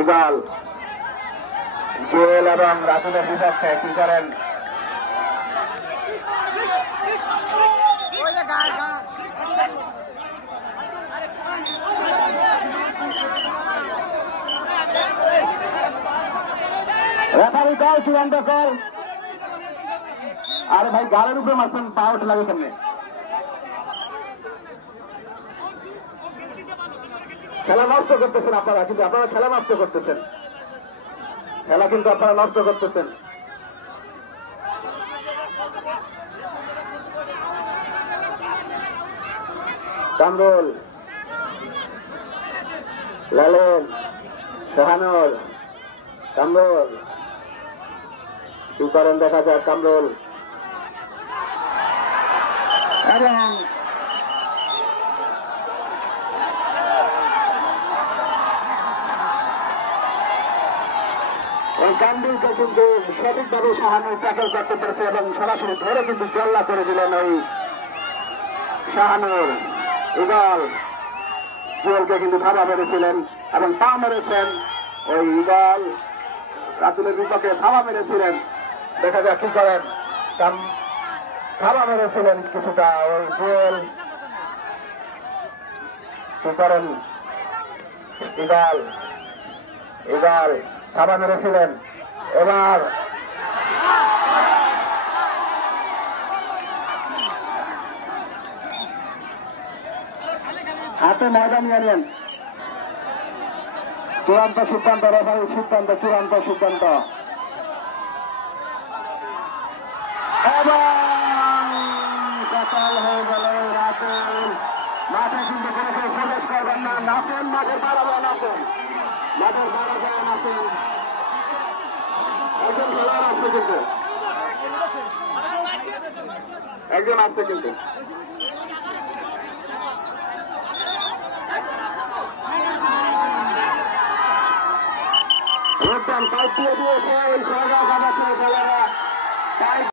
ইগল জুয়েল এবং রাতুলের বিপক্ষে কি করেন? রেফারি কল চূড়ান্ত কল। আরে ভাই গালের উপরে মারছেন, পা উঠে লাগে কেমনে? খেলা নষ্ট করতেছেন আপনারা, কিন্তু আপনারা খেলা নষ্ট করতেছেন, খেলা কিন্তু আপনারা নষ্ট করতেছেন। কামরুল, লালেন, শাহানুর, কামরুল কি করেন দেখা যাক। কামরুল এবং এই কামরুলকে কিন্তু সঠিকভাবে শাহানুর ট্যাকল করতে পেরেছে এবং সরাসরি ধরে কিন্তু জল্লা করে দিলেন ওই শাহানুর। ইগল জুয়েলকে কিন্তু ধাবা মেরেছিলেন এবং পা মেরেছেন। ওই ইগল রাতুলের বিপক্ষে ধাবা মেরেছিলেন, দেখা যাক কি করেন। ধাবা মেরেছিলেন কিছুটা ওই জুয়েল, কি করেন? ইগল ইগল ধাবা মেরেছিলেন। এবার হাতে ময়দান নিয়ে নেন। চূড়ান্ত সিদ্ধান্ত, রেফারির সিদ্ধান্ত, চূড়ান্ত সিদ্ধান্ত। এবং সফল হয়ে গেল রাতুল। মাঠে কিন্তু কোনো কেউ প্রবেশ করবেন না। নাচেন, মাঠে দাঁড়াবে, নাচেন, মাঠের দাঁড়াবে, নাচেন। একজন খেলোয়াড় আসছে কিন্তু, একজন আসছে কিন্তু। পাইপ দিয়ে দিয়েছে ওই সরকার খেলোয়াড়রা।